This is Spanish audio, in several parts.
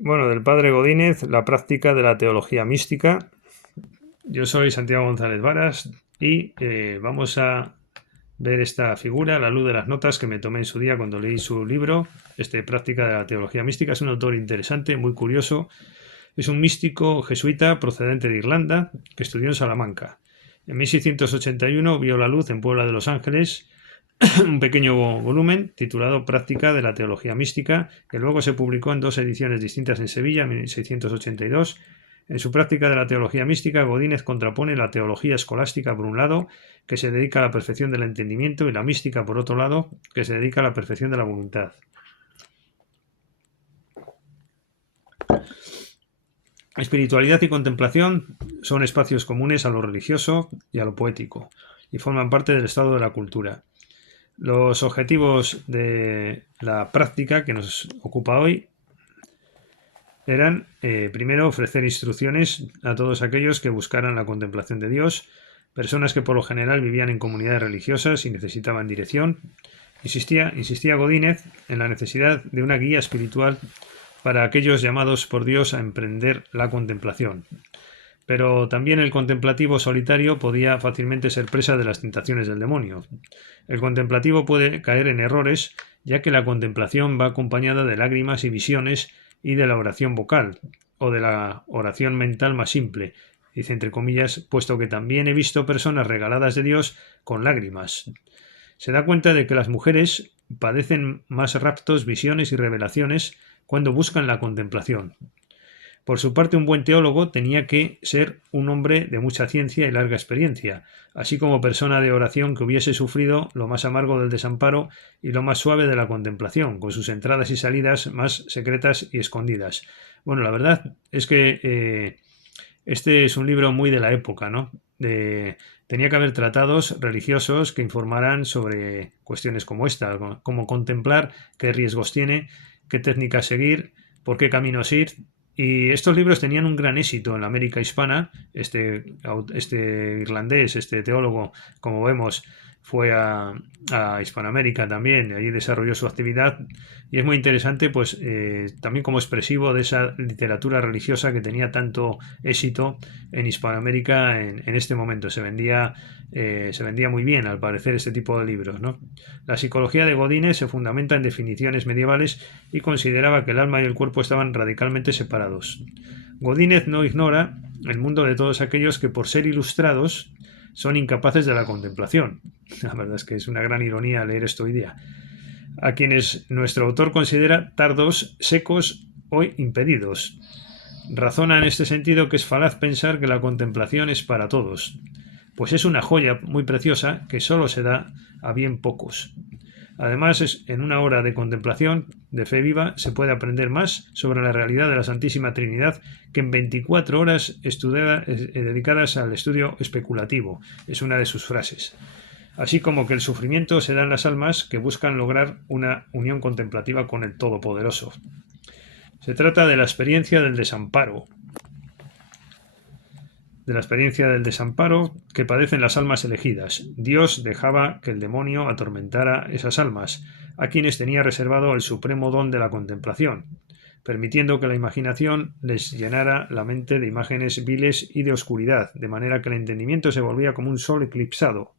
Bueno, del padre Godínez, la práctica de la teología mística. Yo soy Santiago González Varas y vamos a ver esta figura a la luz de las notas que me tomé en su día cuando leí su libro, Práctica de la teología mística. Es un autor interesante, muy curioso. Es un místico jesuita procedente de Irlanda que estudió en Salamanca. En 1681 vio la luz en Puebla de Los Ángeles un pequeño volumen titulado Práctica de la Teología Mística, que luego se publicó en dos ediciones distintas en Sevilla en 1682. En su Práctica de la Teología Mística, Godínez contrapone la teología escolástica por un lado, que se dedica a la perfección del entendimiento, y la mística por otro lado, que se dedica a la perfección de la voluntad. Espiritualidad y contemplación son espacios comunes a lo religioso y a lo poético, y forman parte del estado de la cultura. Los objetivos de la práctica que nos ocupa hoy eran, primero, ofrecer instrucciones a todos aquellos que buscaran la contemplación de Dios, personas que por lo general vivían en comunidades religiosas y necesitaban dirección. Insistía Godínez en la necesidad de una guía espiritual para aquellos llamados por Dios a emprender la contemplación. Pero también el contemplativo solitario podía fácilmente ser presa de las tentaciones del demonio. El contemplativo puede caer en errores, ya que la contemplación va acompañada de lágrimas y visiones y de la oración vocal, o de la oración mental más simple, dice entre comillas, puesto que también he visto personas regaladas de Dios con lágrimas. Se da cuenta de que las mujeres padecen más raptos, visiones y revelaciones cuando buscan la contemplación. Por su parte, un buen teólogo tenía que ser un hombre de mucha ciencia y larga experiencia, así como persona de oración que hubiese sufrido lo más amargo del desamparo y lo más suave de la contemplación, con sus entradas y salidas más secretas y escondidas. Bueno, la verdad es que este es un libro muy de la época, ¿no? Tenía que haber tratados religiosos que informaran sobre cuestiones como esta, cómo contemplar, qué riesgos tiene, qué técnicas seguir, por qué caminos ir. Y estos libros tenían un gran éxito en la América hispana. Este irlandés, este teólogo, como vemos, fue a Hispanoamérica también, y allí desarrolló su actividad. Y es muy interesante, pues, también como expresivo de esa literatura religiosa que tenía tanto éxito en Hispanoamérica en este momento. Se vendía muy bien, al parecer, este tipo de libros, ¿no? La psicología de Godínez se fundamenta en definiciones medievales y consideraba que el alma y el cuerpo estaban radicalmente separados. Godínez no ignora el mundo de todos aquellos que, por ser ilustrados, son incapaces de la contemplación. La verdad es que es una gran ironía leer esto hoy día. A quienes nuestro autor considera tardos, secos o impedidos. Razona en este sentido que es falaz pensar que la contemplación es para todos, pues es una joya muy preciosa que solo se da a bien pocos. Además, en una hora de contemplación, de fe viva, se puede aprender más sobre la realidad de la Santísima Trinidad que en 24 horas dedicadas al estudio especulativo. Es una de sus frases. Así como que el sufrimiento se da en las almas que buscan lograr una unión contemplativa con el Todopoderoso. Se trata de la experiencia del desamparo que padecen las almas elegidas. Dios dejaba que el demonio atormentara esas almas, a quienes tenía reservado el supremo don de la contemplación, permitiendo que la imaginación les llenara la mente de imágenes viles y de oscuridad, de manera que el entendimiento se volvía como un sol eclipsado.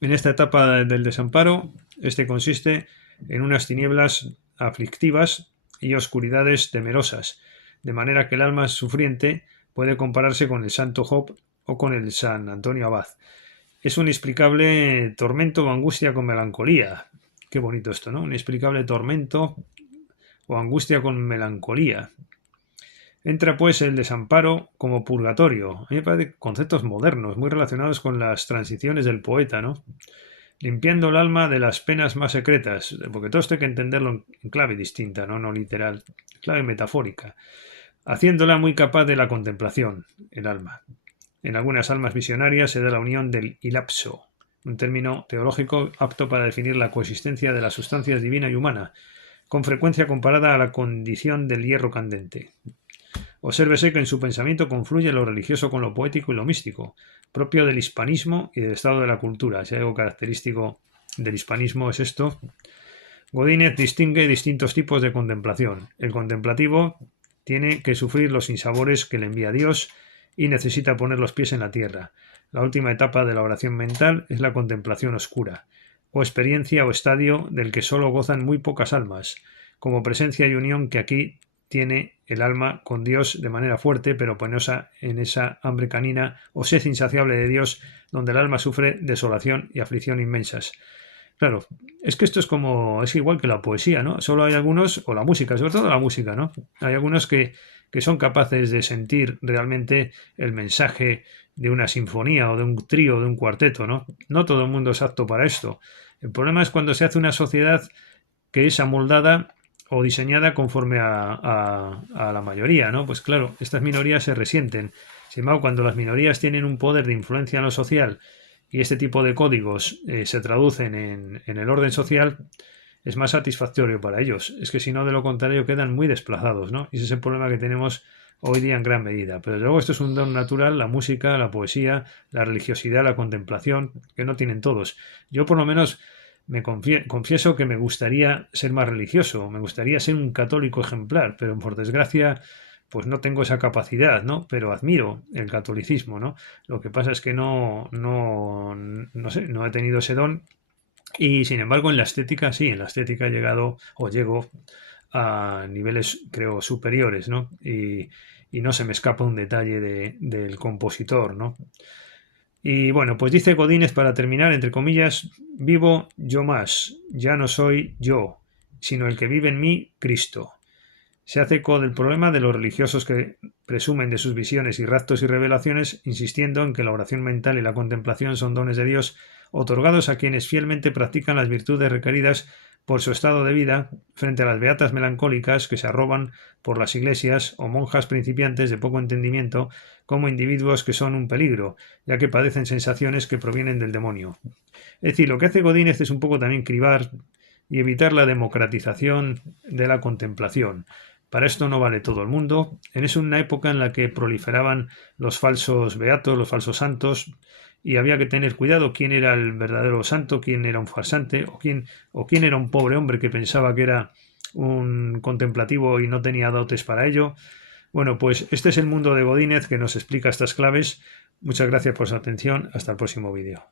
En esta etapa del desamparo, este consiste en unas tinieblas aflictivas y oscuridades temerosas, de manera que el alma sufriente puede compararse con el santo Job o con el San Antonio Abad. Es un inexplicable tormento o angustia con melancolía. Qué bonito esto, ¿no? Un inexplicable tormento o angustia con melancolía. Entra pues el desamparo como purgatorio. A mí me parece conceptos modernos, muy relacionados con las transiciones del poeta, ¿no? Limpiando el alma de las penas más secretas, porque todo esto hay que entenderlo en clave distinta, no literal, clave metafórica, haciéndola muy capaz de la contemplación, el alma. En algunas almas visionarias se da la unión del ilapso, un término teológico apto para definir la coexistencia de las sustancias divina y humana, con frecuencia comparada a la condición del hierro candente. Obsérvese que en su pensamiento confluye lo religioso con lo poético y lo místico, propio del hispanismo y del estado de la cultura. Si hay algo característico del hispanismo es esto. Godínez distingue distintos tipos de contemplación. El contemplativo tiene que sufrir los sinsabores que le envía Dios y necesita poner los pies en la tierra. La última etapa de la oración mental es la contemplación oscura, o experiencia o estadio del que sólo gozan muy pocas almas, como presencia y unión que aquí tiene el alma con Dios de manera fuerte pero penosa en esa hambre canina o sed insaciable de Dios donde el alma sufre desolación y aflicción inmensas. Claro, es que esto es igual que la poesía, ¿no? Solo hay algunos, o la música, sobre todo la música, ¿no? Hay algunos que son capaces de sentir realmente el mensaje de una sinfonía o de un trío o de un cuarteto, ¿no? No todo el mundo es apto para esto. El problema es cuando se hace una sociedad que es amoldada o diseñada conforme a la mayoría, ¿no? Pues claro, estas minorías se resienten. Sin embargo, cuando las minorías tienen un poder de influencia en lo social y este tipo de códigos se traducen en el orden social, es más satisfactorio para ellos. Es que si no, de lo contrario, quedan muy desplazados, ¿no? Y ese es el problema que tenemos hoy día en gran medida. Pero desde luego esto es un don natural, la música, la poesía, la religiosidad, la contemplación, que no tienen todos. Yo por lo menos confieso que me gustaría ser más religioso, me gustaría ser un católico ejemplar, pero por desgracia pues no tengo esa capacidad, ¿no? Pero admiro el catolicismo, ¿no? Lo que pasa es que no sé, no he tenido ese don y sin embargo en la estética sí, en la estética he llegado o llego a niveles creo superiores, ¿no? Y no se me escapa un detalle del compositor, ¿no? Y bueno, pues dice Godínez para terminar, entre comillas, vivo yo más, ya no soy yo, sino el que vive en mí, Cristo. Se hace eco del problema de los religiosos que presumen de sus visiones y raptos y revelaciones, insistiendo en que la oración mental y la contemplación son dones de Dios otorgados a quienes fielmente practican las virtudes requeridas por su estado de vida frente a las beatas melancólicas que se arroban por las iglesias o monjas principiantes de poco entendimiento como individuos que son un peligro, ya que padecen sensaciones que provienen del demonio. Es decir, lo que hace Godínez es un poco también cribar y evitar la democratización de la contemplación. Para esto no vale todo el mundo. Es una época en la que proliferaban los falsos beatos, los falsos santos, y había que tener cuidado quién era el verdadero santo, quién era un farsante, o quién era un pobre hombre que pensaba que era un contemplativo y no tenía dotes para ello. Bueno, pues este es el mundo de Godínez que nos explica estas claves. Muchas gracias por su atención. Hasta el próximo vídeo.